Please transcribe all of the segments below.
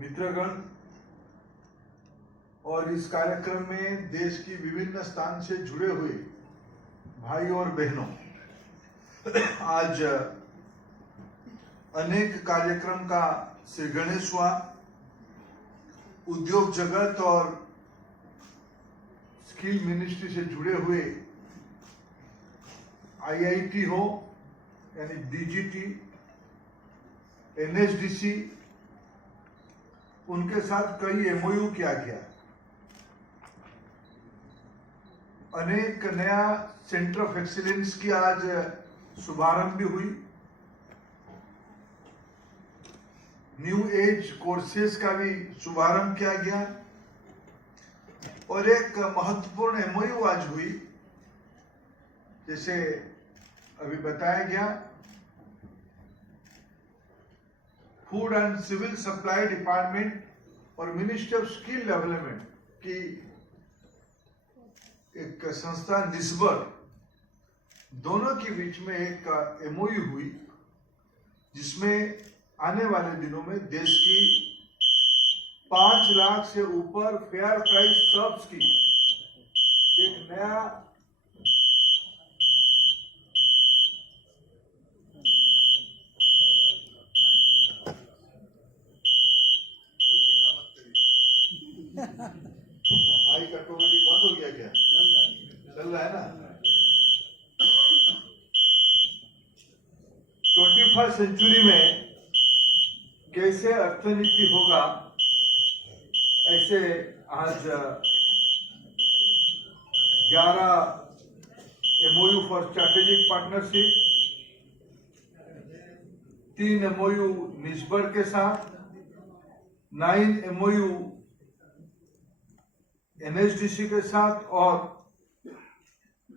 मित्रगण और इस कार्यक्रम में देश की विभिन्न स्थान से जुड़े हुए भाई और बहनों, आज अनेक कार्यक्रम का श्री गणेश हुआ। उद्योग जगत और स्किल मिनिस्ट्री से जुड़े हुए आईआईटी हो यानी डीजीटी, एनएसडीसी, उनके साथ कई एमओयू किया गया। अनेक नया सेंटर ऑफ एक्सीलेंस की आज शुभारंभ भी हुई। न्यू एज कोर्सेज का भी शुभारंभ किया गया और एक महत्वपूर्ण एमओयू आज हुई, जैसे अभी बताया गया। Food and civil supply department और मिनिस्ट्री ऑफ स्किल डेवलपमेंट की एक संस्था निस्बर, दोनों के बीच में एक एमओयू हुई, जिसमें आने वाले दिनों में देश की 5 लाख से ऊपर फेयर प्राइस शॉप्स की एक नया भाई का ऑटोमेटिक बंद हो गया क्या? चल रहा है ना। 21st सेंचुरी में कैसे अर्थनीति होगा, ऐसे आज 11 MoU for strategic partnership, 3 MoU निस्बर के साथ, 9 एमओयू एनएसडीसी के साथ और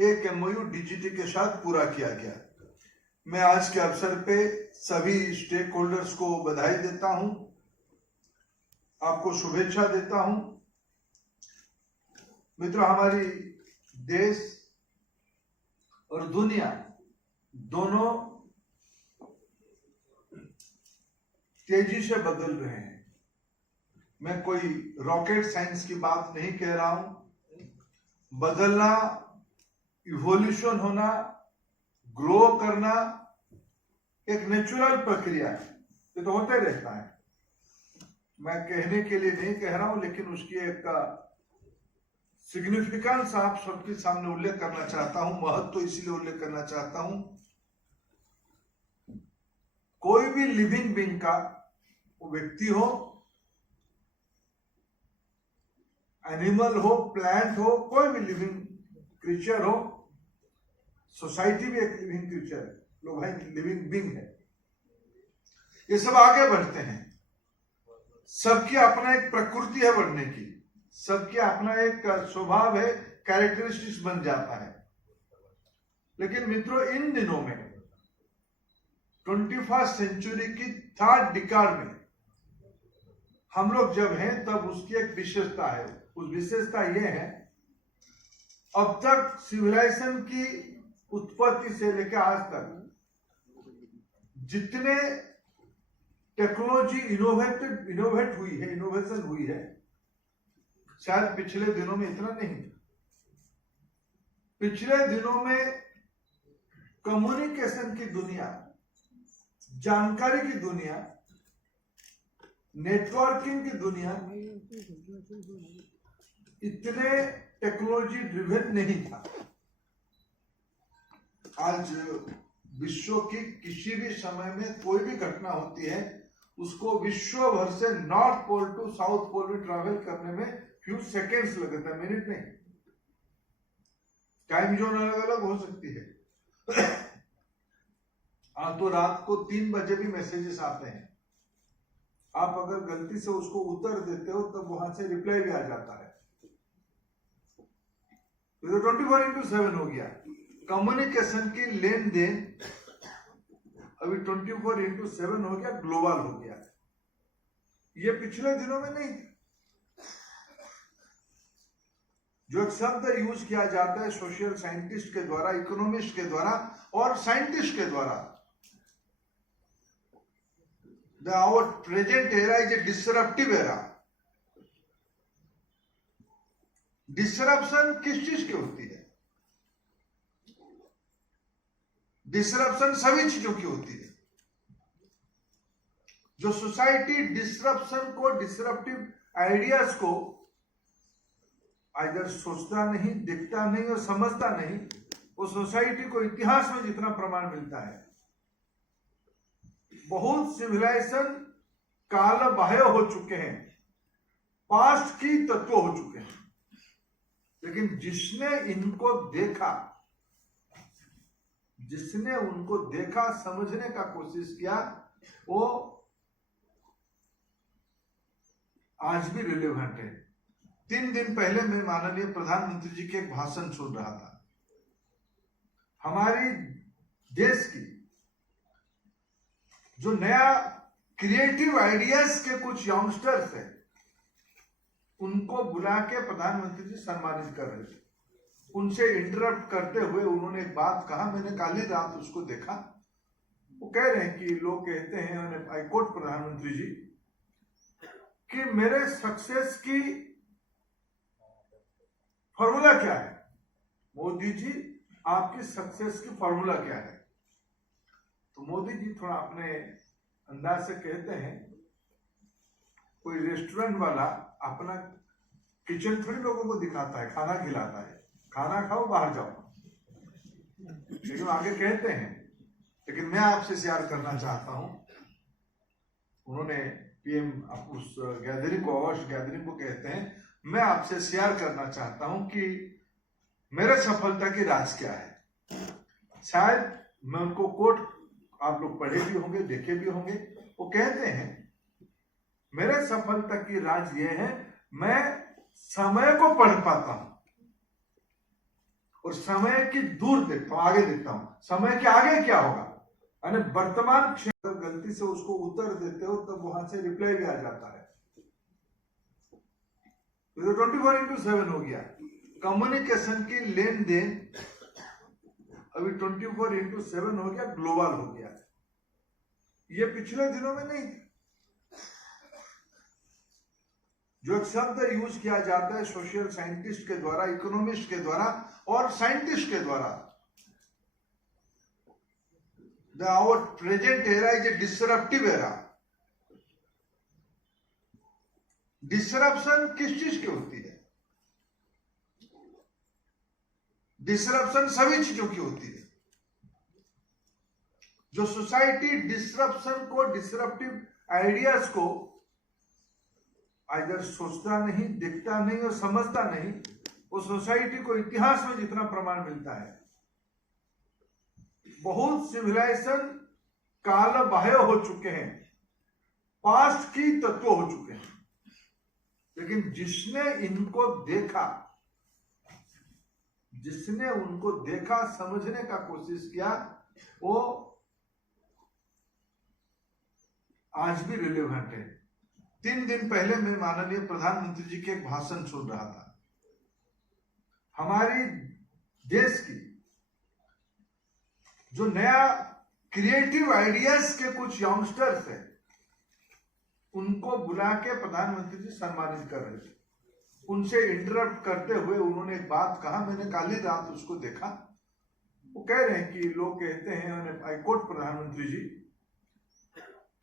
1 एमओयू डीजीटी के साथ पूरा किया गया। मैं आज के अवसर पे सभी स्टेक होल्डर्स को बधाई देता हूं, आपको शुभेच्छा देता हूं। मित्रों, हमारी देश और दुनिया दोनों तेजी से बदल रहे हैं। मैं कोई रॉकेट साइंस की बात नहीं कह रहा हूं। बदलना, इवोल्यूशन होना, ग्रो करना एक नेचुरल प्रक्रिया है, ये तो होता ही रहता है। मैं कहने के लिए नहीं कह रहा हूं, लेकिन उसकी एक सिग्निफिकेंस आप सबके सामने उल्लेख करना चाहता हूं, महत्व तो इसीलिए उल्लेख करना चाहता हूं। कोई भी लिविंग बीइंग का, वो व्यक्ति हो, एनिमल हो, प्लांट हो, कोई भी लिविंग क्रीचर हो, सोसाइटी भी एक लिविंग क्रीचर है, लोग भाई लिविंग बीइंग है, ये सब आगे बढ़ते हैं। सबकी अपना एक प्रकृति है बढ़ने की, सबकी अपना एक स्वभाव है, कैरेक्टरिस्टिक्स बन जाता है। लेकिन मित्रों, इन दिनों में 21st सेंचुरी की 3rd डिकाड में हम लोग जब हैं, तब उसकी एक विशेषता है। उस विशेषता यह है, अब तक सिविलाइजेशन की उत्पत्ति से लेकर आज तक जितने टेक्नोलॉजी इनोवेशन हुई है, शायद पिछले दिनों में इतना नहीं था। पिछले दिनों में कम्युनिकेशन की दुनिया, जानकारी की दुनिया, नेटवर्किंग की दुनिया इतने टेक्नोलॉजी ड्रिवन नहीं था। आज विश्व की किसी भी समय में कोई भी घटना होती है, उसको विश्व भर से north pole to south pole में ट्रैवल करने में फ्यू सेकेंड्स लगता है, मिनट नहीं। टाइम जोन अलग अलग हो सकती है। तो रात को 3 बजे भी मैसेजेस आते हैं, आप अगर गलती से उसको उत्तर देते हो तब वहां से रिप्लाई भी आ जाता है। तो 24/7 हो गया। कम्युनिकेशन की लेन देन अभी 24/7 हो गया, ग्लोबल हो गया। ये पिछले दिनों में नहीं। जो एक शब्द यूज किया जाता है सोशल साइंटिस्ट के द्वारा, इकोनॉमिस्ट के द्वारा और साइंटिस्ट के द्वारा, our present era is a disruptive era. Disruption किस चीज की होती है? डिसरप्शन सभी चीजों की होती है। जो सोसाइटी डिसरप्शन को, डिसरप्टिव आइडियाज को इधर सोचता नहीं, दिखता नहीं और समझता नहीं, वो सोसाइटी को इतिहास में जितना प्रमाण मिलता है, बहुत सिविलाइजेशन काल बाह्य हो चुके हैं, पास्ट की तत्व हो चुके हैं, लेकिन जिसने इनको देखा, जिसने उनको देखा, समझने का कोशिश किया, वो आज भी रिलेवेंट है। 3 दिन पहले मैं माननीय प्रधानमंत्री जी के एक भाषण सुन रहा था। हमारी देश की जो नया क्रिएटिव आइडियाज के कुछ यंगस्टर्स हैं, उनको बुला के प्रधानमंत्री जी सम्मानित कर रहे थे। उनसे इंटरप्ट करते हुए उन्होंने एक बात कहा, मैंने कल ही रात उसको देखा। वो कह रहे हैं कि लोग कहते हैं, आई कोट प्रधानमंत्री जी, कि मेरे सक्सेस की फॉर्मूला क्या है? मोदी जी, आपकी सक्सेस की फॉर्मूला क्या है? तो मोदी जी थोड़ा अपने अंदाज से कहते हैं, कोई रेस्टोरेंट वाला अपना किचन थोड़ी लोगों को दिखाता है, खाना खिलाता है, खाना खाओ बाहर जाओ। लेकिन आगे कहते हैं, लेकिन मैं आपसे शेयर करना चाहता हूं, उन्होंने पीएम उस गैदरिंग को, अवॉश गैदरिंग को कहते हैं, मैं आपसे शेयर करना चाहता हूं कि मेरे सफलता की राज क्या है। शायद मैं उनको कोट, आप लोग पढ़े भी होंगे, देखे भी होंगे। वो कहते हैं, मेरे सफलता की राज ये है, मैं समय को पढ़ पाता हूं और समय की दूर देखता हूं, आगे देखता हूं, समय के आगे क्या होगा। यानी वर्तमान क्षेत्र, गलती से उसको उत्तर देते हो तब वहां से रिप्लाई भी आ जाता है। तो 24/7 हो गया। कम्युनिकेशन की लेन देन अभी 24/7 हो गया, ग्लोबल हो गया। ये पिछले दिनों में नहीं था। जो एक शब्द यूज किया जाता है सोशल साइंटिस्ट के द्वारा, इकोनॉमिस्ट के द्वारा और साइंटिस्ट के द्वारा, our present era is a disruptive era. Disruption किस चीज की होती है? डिसरप्शन सभी चीजों की होती है। जो सोसाइटी डिसरप्शन को, डिसरप्टिव आइडियाज को इधर सोचता नहीं, दिखता नहीं और समझता नहीं, वो सोसाइटी को इतिहास में जितना प्रमाण मिलता है, बहुत सिविलाइजेशन काल बाह्य हो चुके हैं, पास्ट की तत्व हो चुके हैं, लेकिन जिसने इनको देखा, जिसने उनको देखा, समझने का कोशिश किया, वो आज भी रिलेवेंट है। 3 दिन पहले मैं माननीय प्रधानमंत्री जी के एक भाषण सुन रहा था। हमारी देश की जो नया क्रिएटिव आइडियाज के कुछ यंगस्टर्स हैं, उनको बुला के प्रधानमंत्री जी सम्मानित कर रहे थे। उनसे इंटरप्ट करते हुए उन्होंने एक बात कहा, मैंने कल ही रात उसको देखा। वो कह रहे हैं कि लोग कहते हैं, आई कोट प्रधानमंत्री जी,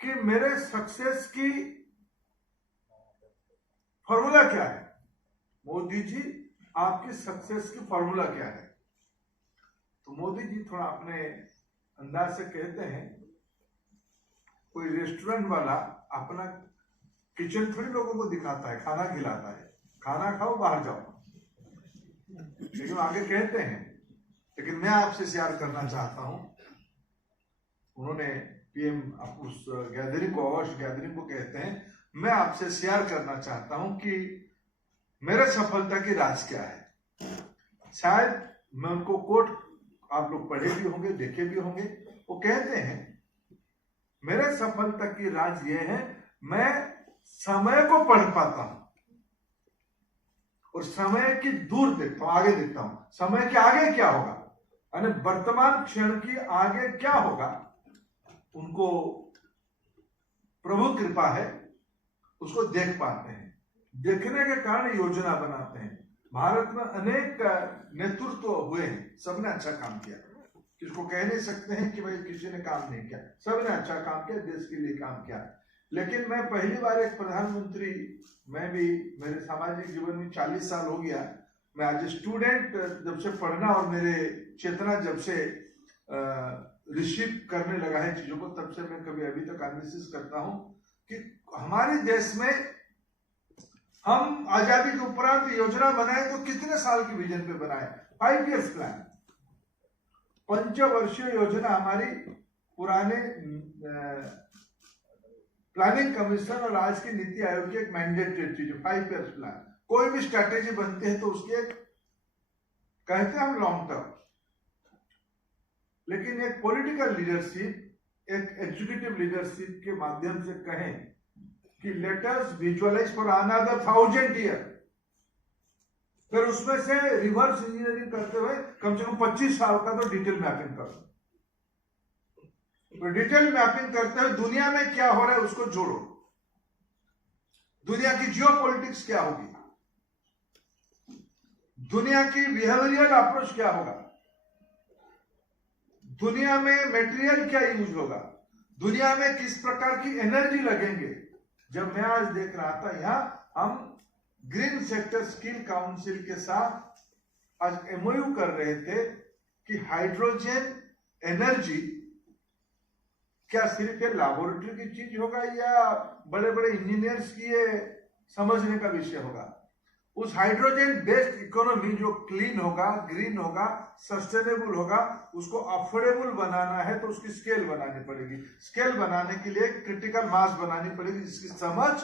कि मेरे सक्सेस की फॉर्मूला क्या है? मोदी जी, आपकी सक्सेस की फॉर्मूला क्या है? तो मोदी जी थोड़ा अपने अंदाज से कहते हैं, कोई रेस्टोरेंट वाला अपना किचन थोड़ी लोगों को दिखाता है, खाना खिलाता है, खाना खाओ बाहर जाओ। लेकिन आगे कहते हैं, लेकिन मैं आपसे शेयर करना चाहता हूं, उन्होंने पीएम उस गैदरिंग को, अवॉश गैदरिंग को कहते हैं, मैं आपसे शेयर करना चाहता हूं कि मेरे सफलता की राज क्या है। शायद मैं उनको कोट, आप लोग पढ़े भी होंगे, देखे भी होंगे। वो कहते हैं, मेरे सफलता की राज ये है, मैं समय को पढ़ पाता हूं और समय की दूर देखता हूं, आगे देखता हूं, समय के आगे क्या होगा। यानी वर्तमान क्षण की आगे क्या होगा, उनको प्रभु कृपा है, उसको देख पाते हैं। देखने के कारण योजना बनाते हैं। भारत में अनेक नेतृत्व हुए हैं, सबने अच्छा काम किया, किसको कह नहीं सकते हैं कि भाई किसी ने काम नहीं किया, सबने अच्छा काम किया, देश के लिए काम किया। लेकिन मैं पहली बार एक प्रधानमंत्री, मैं भी, मेरे सामाजिक जीवन में 40 साल हो गया, मैं आज स्टूडेंट जब से पढ़ना और मेरे चेतना जब से रिसीव करने लगा है चीजों को, तब से मैं कभी अभी तक एनालिसिस करता हूं कि हमारे देश में हम आजादी के उपरांत योजना बनाए तो कितने साल की विजन पे बनाए? 5 years प्लान, पंचवर्षीय योजना हमारी पुराने प्लानिंग कमीशन और आज की नीति आयोग की एक मैंडेटेड चीज है, 5 years प्लान। कोई भी स्ट्रैटेजी बनती है तो उसकी एक कहते हैं हम लॉन्ग टर्म, लेकिन एक पॉलिटिकल लीडरशिप, एक एग्जीक्यूटिव लीडरशिप के माध्यम से कहें कि let us visualise for another 1000 year, फिर उसमें से रिवर्स इंजीनियरिंग करते हुए कम से कम 25 साल का तो डिटेल मैपिंग करो। तो डिटेल मैपिंग करते हुए दुनिया में क्या हो रहा है उसको जोड़ो। दुनिया की जियोपॉलिटिक्स क्या होगी, दुनिया की बिहेवियरल अप्रोच क्या होगा, दुनिया में मटेरियल क्या यूज होगा, दुनिया में किस प्रकार की एनर्जी लगेंगे। जब मैं आज देख रहा था, यहां हम ग्रीन सेक्टर स्किल काउंसिल के साथ आज एमओयू कर रहे थे कि हाइड्रोजन एनर्जी क्या सिर्फ ये लैबोरेटरी की चीज होगा या बड़े बड़े इंजीनियर्स की ये समझने का विषय होगा। उस हाइड्रोजन बेस्ड इकोनॉमी जो क्लीन होगा, ग्रीन होगा, सस्टेनेबल होगा, उसको अफोर्डेबल बनाना है तो उसकी स्केल बनानी पड़ेगी। स्केल बनाने के लिए क्रिटिकल मास बनानी पड़ेगी, जिसकी समझ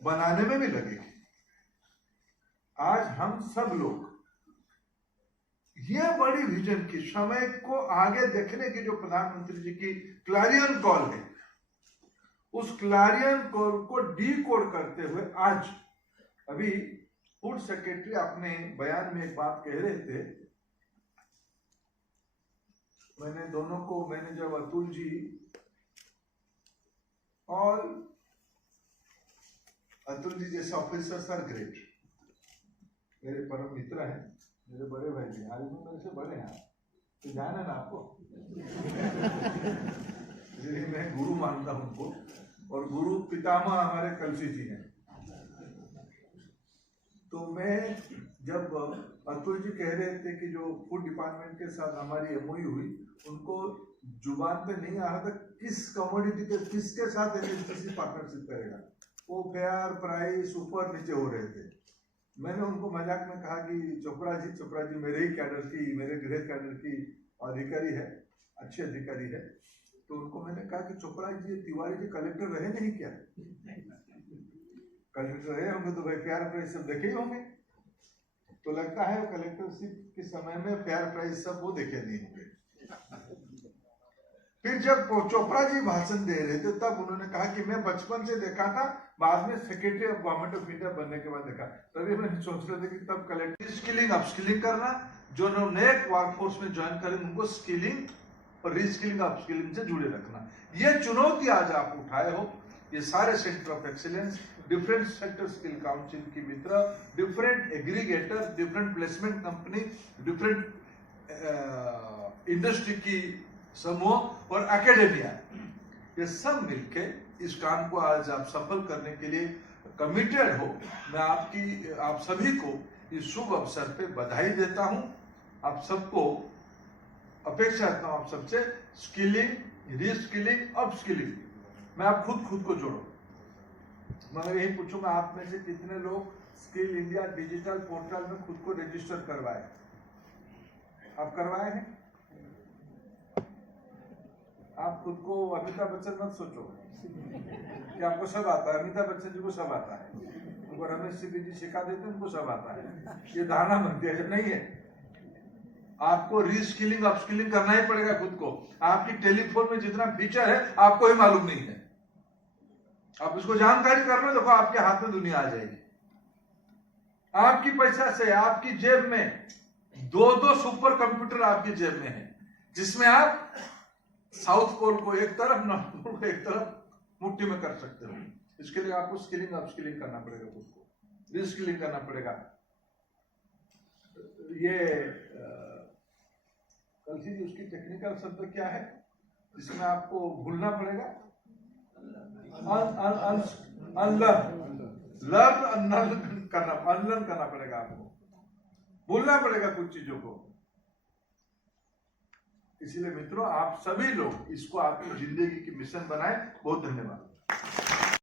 बनाने में भी लगेगी। आज हम सब लोग ये बड़ी विजन की, समय को आगे देखने की जो प्रधानमंत्री जी की क्लैरियन कॉल है, उस क्लैरियन कॉल को डीकोड करते हुए आज अभी फूड सेक्रेटरी अपने बयान में एक बात कह रहे थे। मैंने दोनों को, मैंने जब अतुल जी और अतुल जी जैसे ऑफिसर्स आर ग्रेट, मेरे परम मित्र हैं, मेरे बड़े भाई जी, आज भी मेरे से बड़े हैं, तो ध्यान है ना आपको। इसलिए मैं गुरु मानता हूं उनको, और गुरु पितामह हमारे कलसी जी हैं। तो मैं जब अतुल जी कह रहे थे कि जो फूड डिपार्टमेंट के साथ हमारी एमओयू हुई, उनको जुबान पे नहीं आ रहा था किस कमोडिटी के, किसके साथ एनएचपीसी पार्टनरशिप करेगा। वो फेयर प्राइस ऊपर नीचे हो रहे थे। मैंने उनको मजाक में कहा कि चोपड़ा जी मेरे ही कैडर की, मेरे गृह कैडर की अधिकारी है, अच्छे अधिकारी है। तो उनको मैंने कहा कि चोपड़ा जी, तिवारी जी कलेक्टर रहे नहीं क्या? कलेक्टर रहे होंगे तो भाई फेयर प्राइस सब देखे ही होंगे। तो लगता है कलेक्टरशिप के समय में फेयर प्राइस सब वो देखे नहीं होंगे। फिर जब चोपड़ा जी भाषण दे रहे थे तब उन्होंने कहा कि मैं बचपन से देखा था, बाद में secretary of government of India बनने के बाद देखा। तभी मैंने सोच रहे थे कि तब कलेक्टर स्किलिंग अपस्किलिंग करना, जो नए वर्कफोर्स में ज्वाइन करेंगे उनको स्किलिंग और रीस्किलिंग अपस्किलिंग से जुड़े रखना। ये चुनौती आज आप उठाए हो। ये सारे centre of excellence, different sector skill council की मित्र, different aggregator, different placement company, different industry की समूह और एकेडेमिया, ये सब मिलके इस काम को आज आप सफल करने के लिए कमिटेड हो। मैं आप सभी को इस शुभ अवसर पे बधाई देता हूं। आप सबको अपेक्षा रखता हूं, आप सबसे स्किलिंग, रीस्किलिंग, अपस्किलिंग में आप खुद को जोड़ो। मैं यही पूछूंगा, आप में से कितने लोग स्किल इंडिया डिजिटल पोर्टल में खुद को रजिस्टर करवाए? आप करवाए हैं? आप खुद को अमिताभ बच्चन मत सोचो कि आपको सब आता है। अमिताभ बच्चन जी को सब आता है, उनको रमेश सिंह जी सिखा देते उनको सब आता है। ये धारणा बनती है, नहीं है। आपको रीस्किलिंग अपस्किलिंग करना ही पड़ेगा खुद को। आपकी टेलीफोन में जितना फीचर है आपको ही मालूम नहीं है। आप इसको जानकारी कर लो, देखो आपके हाथ में दुनिया आ जाएगी। आपकी पैसा से आपकी जेब में 2 सुपर कंप्यूटर आपकी जेब में है, जिसमें आप साउथ पोल को एक तरफ, नॉर्थ पोल को एक तरफ मुट्ठी में कर सकते हो। इसके लिए आपको स्किलिंग अपस्किलिंग करना पड़ेगा, खुद को रिस्किलिंग करना पड़ेगा। ये कल जी उसकी टेक्निकल शब्द क्या है जिसमें आपको भूलना पड़ेगा? अनलर्न करना पड़ेगा, आपको भूलना पड़ेगा कुछ चीजों को। इसीलिए मित्रों, आप सभी लोग इसको आपकी जिंदगी की मिशन बनाएं। बहुत धन्यवाद।